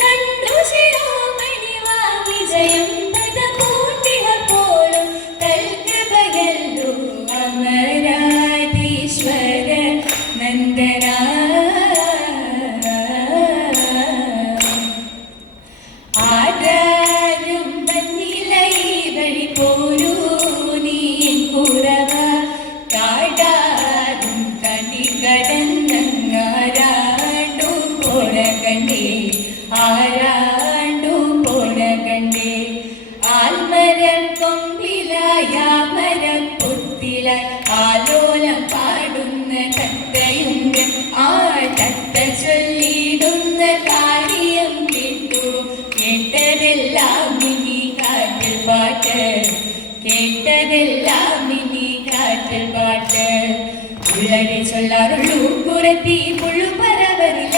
കണ്ടു ശിരോമണി വാങ്ങി ജയം പദകൂട്ടികൾ പോലും വഴി പോരൂ നീ കുറവ കാടാതും കണി കടന്നങ്ങാരാണ്ടും പോണ കണ്ടേ ആരാണ്ടും പോണ കണ്ടേ ആൽമരക്കൊമ്പിലായ മരപ്പൊത്തിലായി ആലോലം പാടുന്ന തത്തയുണ്ട് ആ തത്ത ചൊല്ലിടുന്ന കാര്യം കേട്ടു കേട്ടതെല്ലാം ഇനി കാറ്റിൽ പാട്ട് കേട്ടതെല്ലാം ഇനി കാറ്റിൽ പാട്ട് ഉള്ളരെ ചൊല്ലാറുള്ളൂ കുറത്തി പുഴു പറവരില്ല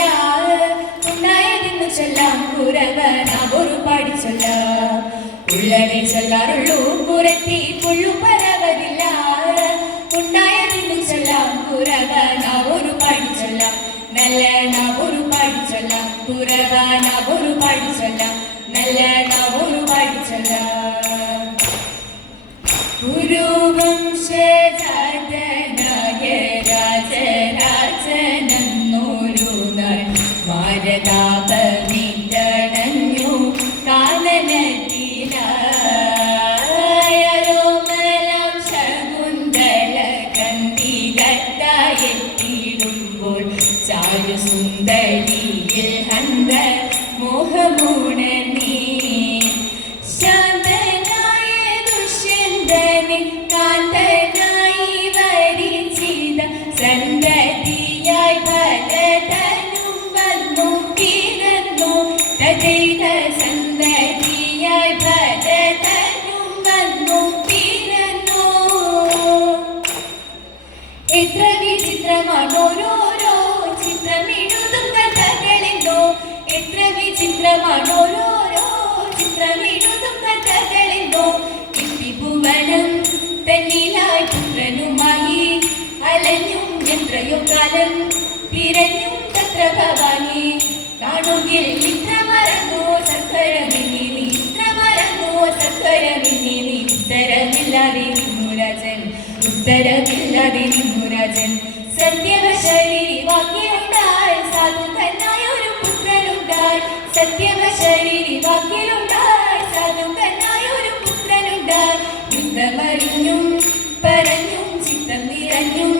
ഉണ്ടായതെന്ന് ചൊല്ലാം കുറവ നാവൊരു പാടി ചൊല്ലാം ഉള്ളരെ ചൊല്ലാറുള്ളൂ കുറത്തി പുഴു പറവരില്ല ഉണ്ടായതെന്ന് ചൊല്ലാം കുറവ നാവൊരു പാടി ചൊല്ലാം നല്ല നാവൊരു പാടി ചൊല്ലാം കുറവ നാവൊരു പാടി ചൊല്ലാം നല്ല നാവൊരു പാടി ചൊല്ലാം ഗുരുവംശജാതനായ രാജരാജനെന്നൊരു നാൾ മാരതാപമിതടഞ്ഞു കാനനത്തിലാരോമലാം ശകുന്തള കന്തികത്തായെത്തിയിടുമ്പോൾ ചാരുസുന്ദരിയിൽ ഹന്ത മോഹമുണർന്നീ കാന്തനായി വരിച്ചിത സന്തതിയായി ഭരതനും വന്നു പിറന്നു തഥൈത സന്തതിയായി ഭരതനും വന്നു പിറന്നു എത്ര വിചിത്രമാണോരോരോ ചിത്രമിടുതും കഥകളിലോ എത്ര വിചിത്രമാണോരോരോ ചിത്രമിടുതും കഥകളിലോ ഭുവനം തന്നിലായി പുത്രനുമായി അലഞ്ഞും എത്രയോ കാലം തിരഞ്ഞും തത്ര ഭവാനി കാണുകിൽ ഇത്ര മറന്നോ സക്കരമിനി ഇത്ര മറന്നോ സക്കരമിനി ഉത്തരമില്ലാതെ നിന്നു രാജൻ ഉത്തരമില്ലാതെ നിന്നു രാജൻ സത്യവശരി വാക്കിലുണ്ടായി സാധുക്കനായ ഒരു പുത്രനുണ്ടായി സത്യവശരി വാക്കിലുണ്ടായി സാധുക്കനായ ഒരു പുത്രനുണ്ടായി യുദ്ധമറിഞ്ഞും പറഞ്ഞും ചിത്തം നിറഞ്ഞും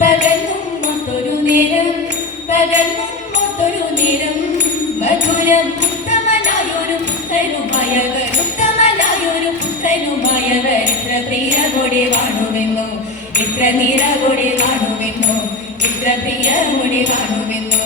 പകർന്നും മൊത്തൊരു നേരം പകർന്നും മൊത്തൊരു നേരം മധുരം ഉത്തമനായൊരു പുത്രനുമായവർ ഉത്തമനായൊരു പുത്രനുമായവർ ഇത്ര പ്രിയമോടെ വാണുവെന്നു ഇത്ര നിറവോടെ വാണുവെന്നു ഇത്ര പ്രിയമോടെ വാണുവെന്നു